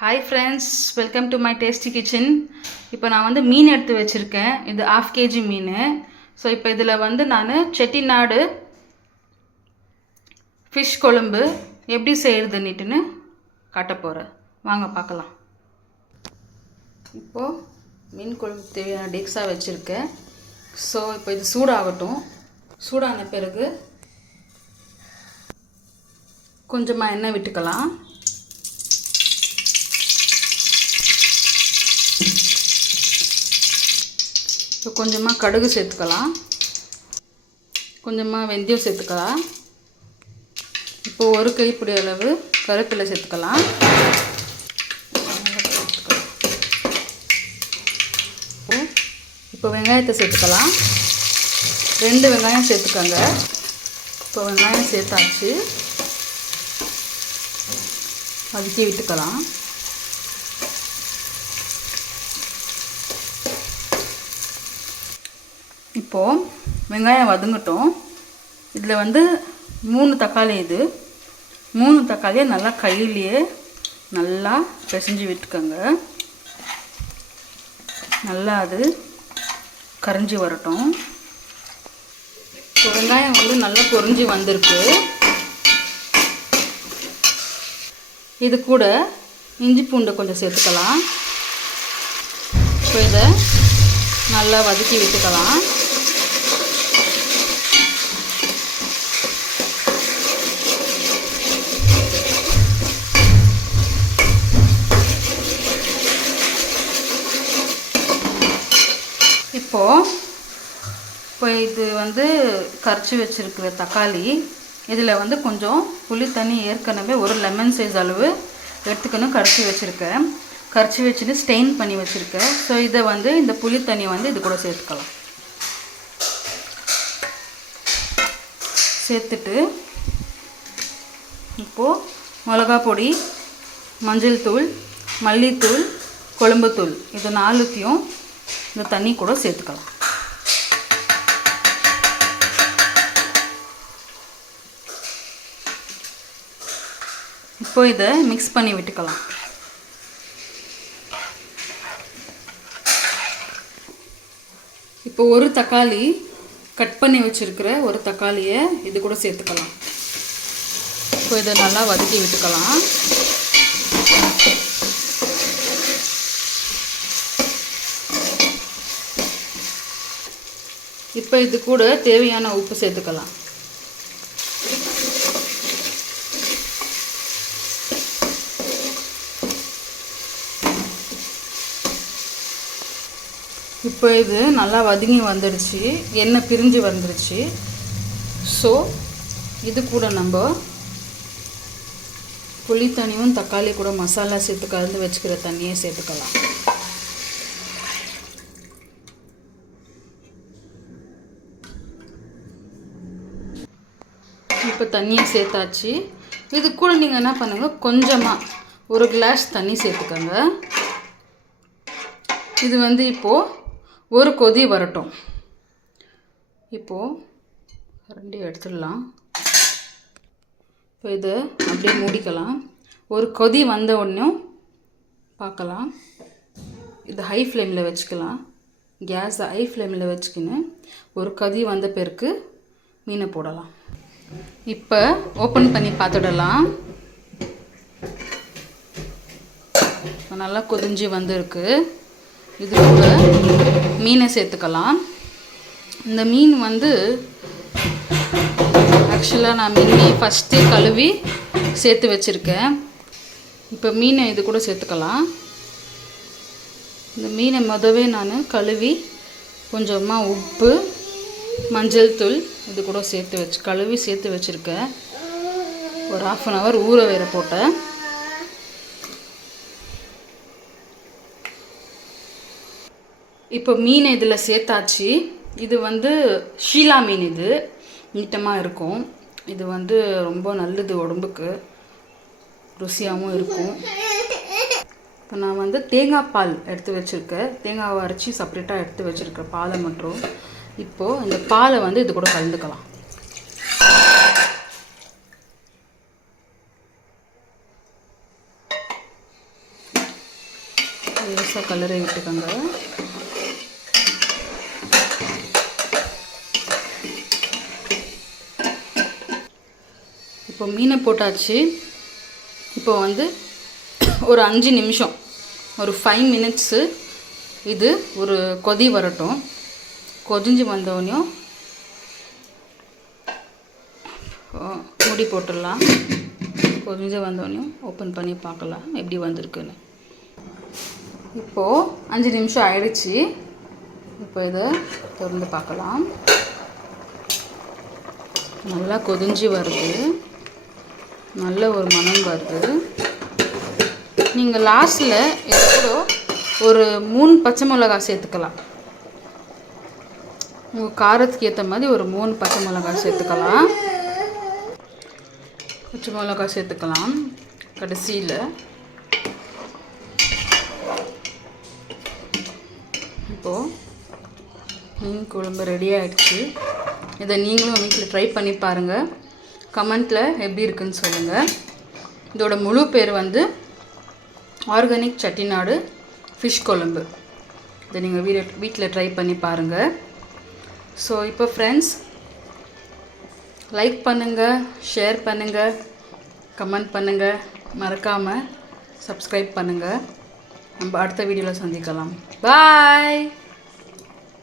Hi friends, welcome to my tasty kitchen. இப்போ நான் வந்து மீன் எடுத்து வச்சுருக்கேன். இது 1/2 kg மீன். ஸோ இப்போ இதில் வந்து நான் செட்டிநாடு ஃபிஷ் குழம்பு எப்படி செய்கிறதுன்னுட்டுன்னு காட்ட போகிறேன். வாங்க பார்க்கலாம். இப்போது மீன் குழம்பு தேவையான டிக்ஸாக வச்சுருக்கேன். ஸோ இப்போ இது சூடாகட்டும். சூடான பிறகு கொஞ்சமாக எண்ணெய் விட்டுக்கலாம். இப்போ கொஞ்சமாக கடுகு சேர்த்துக்கலாம், கொஞ்சமாக வெந்தயம் சேர்த்துக்கலாம். இப்போது ஒரு கைப்பிடி அளவு கருவேப்பிலை சேர்த்துக்கலாம். இப்போ வெங்காயத்தை சேர்த்துக்கலாம். 2 வெங்காயம் சேர்த்துக்கோங்க. இப்போ வெங்காயம் சேர்த்தாச்சு, வதக்கி விட்டுக்கலாம். இப்போது வெங்காயம் வதங்கட்டும். இதில் வந்து 3 தக்காளி, இது 3 தக்காளியை நல்லா கையிலேயே நல்லா பிசைஞ்சு விட்டுக்கோங்க. நல்லா அது கரைஞ்சி வரட்டும். இப்போ வெங்காயம் வந்து நல்லா பொரிஞ்சு வந்திருக்கு. இது கூட இஞ்சி பூண்டை கொஞ்சம் சேர்த்துக்கலாம். இப்போ இதை நல்லா வதக்கி விட்டுக்கலாம். இப்போ இது வந்து கரைச்சி வச்சுருக்கிற தக்காளி, இதில் வந்து கொஞ்சம் புளி தண்ணி ஏற்கனவே ஒரு லெமன் சைஸ் அளவு எடுத்துக்கணும் கரைச்சி வச்சுருக்கேன். கரைச்சி வச்சுட்டு ஸ்டெயின் பண்ணி வச்சுருக்கேன். ஸோ இதை வந்து இந்த புளி தண்ணி வந்து இது கூட சேர்த்துக்கலாம். சேர்த்துட்டு இப்போது மிளகா பொடி, மஞ்சள் தூள், மல்லித்தூள், குழம்புத்தூள், இது 4த்தையும் இந்த தண்ணி கூட சேர்த்துக்கலாம். இப்போ இதை மிக்ஸ் பண்ணி விட்டுக்கலாம். இப்போ ஒரு தக்காளி கட் பண்ணி வச்சுருக்கிற ஒரு தக்காளியை இது கூட சேர்த்துக்கலாம். இப்போ இதை நல்லா வதக்கி விட்டுக்கலாம். இப்போ இது கூட தேவையான உப்பு சேர்த்துக்கலாம். இப்போ இது நல்லா வதங்கி வந்துடுச்சு, எண்ணெய் பிரிஞ்சு வந்துடுச்சு. ஸோ இது கூட நம்ம புளி தண்ணியும் தக்காளி கூட மசாலா சேர்த்து கலந்து வச்சுக்கிற தண்ணியை சேர்த்துக்கலாம். இப்போ தண்ணியை சேர்த்தாச்சு. இது கூட நீங்கள் என்ன பண்ணுங்கள், கொஞ்சமாக ஒரு கிளாஸ் தண்ணி சேர்த்துக்கோங்க. இது வந்து இப்போது ஒரு கொதி வரட்டும். இப்போது 2 எடுத்துடலாம். இப்போ இதை அப்படியே மூடிக்கலாம். ஒரு கொதி வந்த உடனே பார்க்கலாம். இது ஹை ஃப்ளேமில் வச்சுக்கலாம். கேஸை ஹை ஃப்ளேமில் வச்சுக்கின்னு ஒரு கொதி வந்த பிறகு மீனை போடலாம். இப்போ ஓப்பன் பண்ணி பார்த்துடலாம். நல்லா கொதிஞ்சு வந்திருக்கு. இது கூட மீனை சேர்த்துக்கலாம். இந்த மீன் வந்து ஆக்சுவலாக நான் மீனை ஃபஸ்ட்டே கழுவி சேர்த்து வச்சுருக்கேன். இப்போ மீனை இது கூட சேர்த்துக்கலாம். இந்த மீனை முதவே நான் கழுவி கொஞ்சமாக உப்பு, மஞ்சள் தூள் இது கூட கழுவி சேர்த்து வச்சுருக்கேன். ஒரு 1/2 hour ஊற வேற போட்டேன். இப்போ மீனை இதில் சேர்த்தாச்சு. இது வந்து ஷீலா மீன், இது நீட்டமாக இருக்கும். இது வந்து ரொம்ப நல்லது உடம்புக்கு, ருசியாகவும் இருக்கும். இப்போ நான் வந்து தேங்காய் பால் எடுத்து வச்சுருக்கேன். தேங்காவை அரைச்சி செப்பரேட்டாக எடுத்து வச்சுருக்கேன், பாலை மட்டும். இப்போது இந்த பாலை வந்து இது கூட கலந்துக்கலாம். லேசாக கலரை விட்டுக்கோங்க. இப்போ மீனை போட்டாச்சு. இப்போ வந்து ஒரு 5 நிமிஷம், ஒரு 5 மினிட்ஸு இது ஒரு கொதி வரட்டும். கொதிஞ்சு வந்தோடனையும் மூடி போட்டுடலாம். கொதிஞ்சு வந்தோடனையும் ஓப்பன் பண்ணி பார்க்கலாம் எப்படி வந்திருக்குன்னு. இப்போது 5 நிமிஷம் ஆயிடுச்சு. இப்போ இதை திறந்து பார்க்கலாம். நல்லா கொதிஞ்சு வருது, நல்ல ஒரு மணம் வருது. நீங்கள் லாஸ்ட்டில் இது கூட ஒரு 3 பச்சை மிளகாய் சேர்த்துக்கலாம். உங்கள் காரத்துக்கு ஏற்ற மாதிரி ஒரு 3 பச்சை மிளகாய் சேர்த்துக்கலாம். கடைசியில் இப்போது மீன் குழம்பு ரெடி ஆகிடுச்சு. இதை நீங்களும் வீட்டில் ட்ரை பண்ணி பாருங்கள். கமெண்ட்டில் எப்படி இருக்குன்னு சொல்லுங்கள். இதோட முழு பேர் வந்து ஆர்கானிக் செட்டிநாடு ஃபிஷ் குழம்பு. இதை நீங்கள் வீட்டில் ட்ரை பண்ணி பாருங்கள். ஸோ இப்போ ஃப்ரெண்ட்ஸ், லைக் பண்ணுங்கள், ஷேர் பண்ணுங்கள், கமெண்ட் பண்ணுங்கள், மறக்காமல் சப்ஸ்கிரைப் பண்ணுங்கள். நம்ம அடுத்த வீடியோவில் சந்திக்கலாம். பாய்.